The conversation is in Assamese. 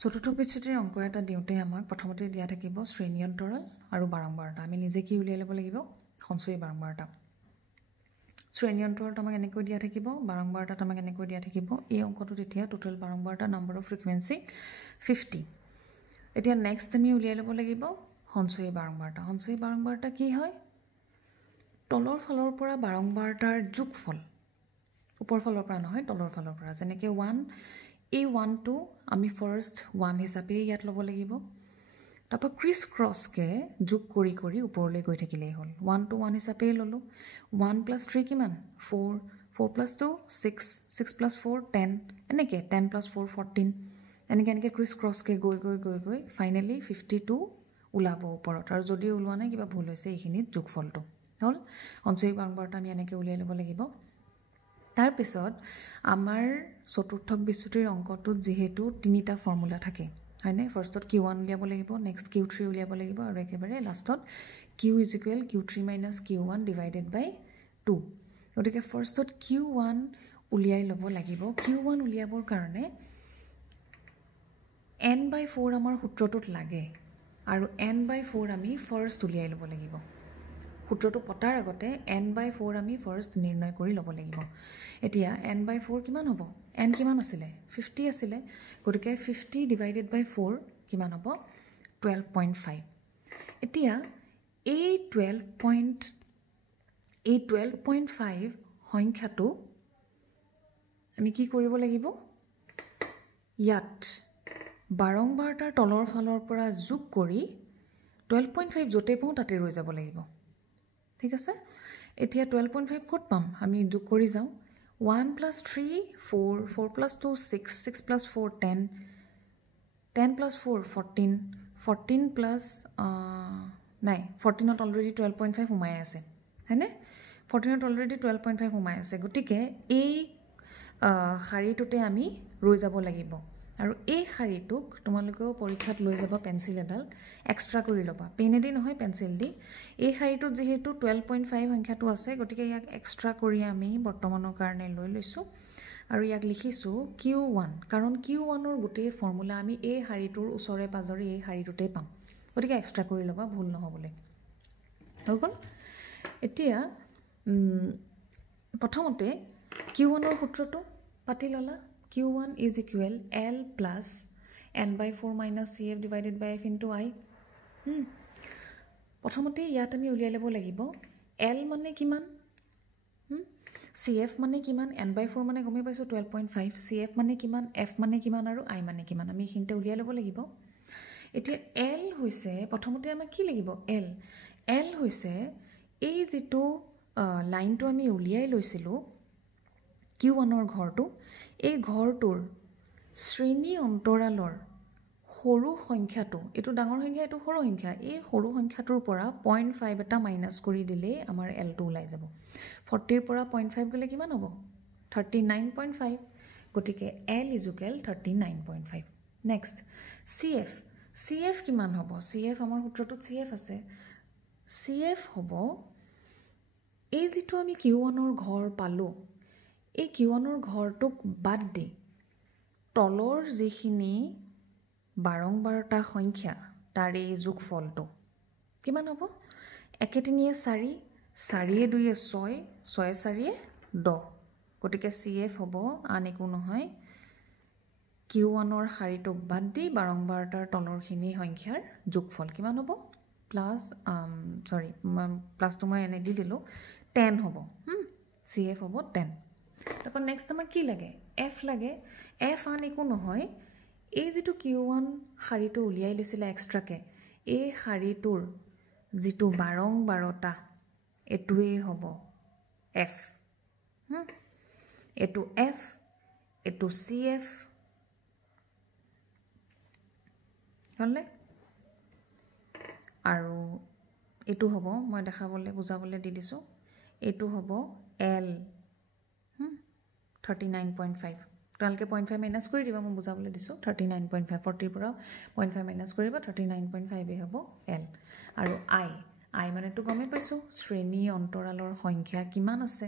চতুৰ্থ বিচ্যুতিৰ অংক এটা দিওঁতে আমাক প্ৰথমতে দিয়া থাকিব শ্ৰেণী অন্তৰাল আৰু বাৰম্বাৰতা আমি নিজে কি উলিয়াই ল'ব লাগিব সঞ্চয়ী বাৰম্বাৰতা শ্ৰেণী অন্তৰালটো আমাক এনেকৈ দিয়া থাকিব বাৰম্বাৰতাটো আমাক এনেকৈ দিয়া থাকিব এই অংকটো তেতিয়া টোটাল বাৰম্বাৰতা নাম্বাৰ অফ ফ্ৰিকুৱেন্সি 50 এতিয়া নেক্সট আমি উলিয়াই ল'ব লাগিব সঞ্চয়ী বাৰম্বাৰতা কি হয় তলৰ ফালৰ পৰা বাৰম্বাৰতাৰ যোগফল ওপৰ ফালৰ পৰা নহয় তলৰ ফালৰ পৰা যেনেকৈ 1 এই 1 টো আমি ফাৰ্স্ট 1 হিচাপে ইয়াত ল'ব লাগিব তাপা ক্ৰিস ক্ৰস কে যোগ কৰি কৰি ওপৰলৈ গৈ থাকিলেই হ'ল 1 to 1 হিচাপে ললো 1 plus 3 কিমান 4 4 plus 2 6 6 plus 4 10 এনেকে 10 plus 4 14 এনেকে ক্ৰিস ক্ৰস কে গৈ ফাইনালি 52 ওলাব ওপৰত আৰু যদি ওলোৱা নাই কিবা ভুল হৈছে এইখিনিত যোগফলটো হল সঞ্চয়ী বাৰম্বাৰতা আমি এনেকে উলিয়াই ল'ব লাগিব তাৰ পিছত আমাৰ চতুৰ্থ বিচ্যুতিৰ অংকটোত যেহেতু তিনিটা ফৰ্মুলা থাকে হয়নে ফাৰ্স্টত q1 উলিয়াব লাগিব নেক্সট q3 উলিয়াব লাগিব আৰু একেবাৰে লাষ্টত q = q3 - q1 divided by 2 গতিকে ফাৰ্স্টত q1 উলিয়াই ল'ব লাগিব q1 উলিয়াবৰ কাৰণে n/4 আমাৰ সূত্ৰটোত লাগে আৰু n/4 আমি ফাৰ্স্ট উলিয়াই ল'ব লাগিব সূত্ৰটো পটাৰ আগতে n/4 আমি ফাৰ্স্ট নিৰ্ণয় কৰি ল'ব লাগিব এতিয়া n/4 কিমান হ'ব n কিমান আছিল 50 আছিল গতিকে 50 divided by 4 কিমান হ'ব 12.5 এতিয়া এই 12.5 সংখ্যাটো আমি কি কৰিব লাগিব ইয়াত বাৰম্বাৰতাৰ তলৰ ফালৰ পৰা যোগ কৰি 12.5 জতে পাওঁ তাতে ৰৈ যাব লাগিব ঠিক আছে এতিয়া 12.5 কত পাম আমি যোগ কৰি যাও 1 plus 3 4 4 plus 2 6 6 plus 4 10 10 plus 4 14 14 plus 14 ত অলৰেডি 12.5 সোমাই আছে হয়নে 14 ত অলৰেডি 12.5 সোমাই আছে গটিকে এই শাৰীটোতে আমি ৰৈ যাব লাগিব আৰু এই শাৰীটোক তোমালোকেও পৰীক্ষাত লৈ যাব পেন্সিল এডাল এক্সট্ৰা কৰি লবা পেনেদি নহয় পেন্সিল দি এই শাৰীটোত যেহেতু 12.5 সংখ্যাটো আছে গটিকে ইয়াক এক্সট্ৰা কৰি আমি বৰ্তমানৰ কাৰণে লৈ লৈছো আৰু ইয়াক লিখিছো q1 কাৰণ q1 ৰ গোটেই ফৰ্মুলা আমি এই শাৰীটোৰ ওচৰে পাজৰে এই শাৰীটোতে পাম গটিকে এক্সট্ৰা কৰি লবা ভুল নহবলে হগল এতিয়া প্ৰথমতে q1 ৰ সূত্ৰটো পাতি ললা q1 is equal l plus n/4 minus cf divided by f into i প্ৰথমতে ইয়াত আমি উলিয়াই ল'ব লাগিব l মানে কিমান cf মানে কিমান n/4 মানে গমে পাইছো 12.5 cf মানে কিমান f মানে কিমান আৰু i মানে কিমান আমি হিনতে উলিয়াই ল'ব লাগিব এতিয়া l হৈছে প্ৰথমতে আমাক কি লাগিব l হৈছে এই যেটো লাইনটো আমি উলিয়াই লৈছিলো q1 ৰ ঘৰটো এই ঘৰটোৰ শ্ৰেণী অন্তৰালৰ সৰু সংখ্যাটো এটো ডাঙৰ সংখ্যা এটো সৰু সংখ্যা এই সৰু সংখ্যাটোৰ পৰা 0.5 এটা মাইনাস কৰি দিলে আমাৰ l টো ওলাই যাব 40 ৰ পৰা 0.5 গলে কিমান হ'ব 39.5 গটিকে l = 39.5 নেক্সট cf কিমান হ'ব cf আমাৰ সূত্ৰটোত cf আছে cf হ'ব এই যেটো আমি q1 ৰ ঘৰ পালো এই q1 ৰ ঘৰটোক বাদ দি তলৰ যিখিনি বাৰম্বাৰতা সংখ্যা তাৰ এই যোগফলটো কিমান হ'ব 1 3 4 4 2 6 6 4 10 গটিকে cf হ'ব আন একো নহয় q1 ৰ শাৰীটোক বাদ দি বাৰম্বাৰতাৰ তলৰখিনি সংখ্যাৰ যোগফল কিমান হ'ব প্লাস প্লাসটো মই এনে দি দিলো 10 হ'ব cf হ'ব 10 তারপর নেক্সট আমাক কি লাগে f লাগে f আন একো নহয় এই যেটো q1 শাৰীটো উলিয়াই লৈছিল এক্সট্ৰাকে এই শাৰীটোৰ যেটো বাৰম্বাৰতা এটোৱে হ'ব f এটো f এটো cf হলে আৰু এটো হ'ব মই দেখাবলে বুজাবলে দি দিছো এটো হ'ব l 39.5 তালকে 0.5 মাইনাস কৰি দিবা মই বুজাবলে দিছো 39.5 40 পৰা 0.5 মাইনাস কৰিবা 39.5 এ হ'ব l আৰু i মানে তো গমে পাইছো শ্ৰেণী অন্তৰালৰ সংখ্যা কিমান আছে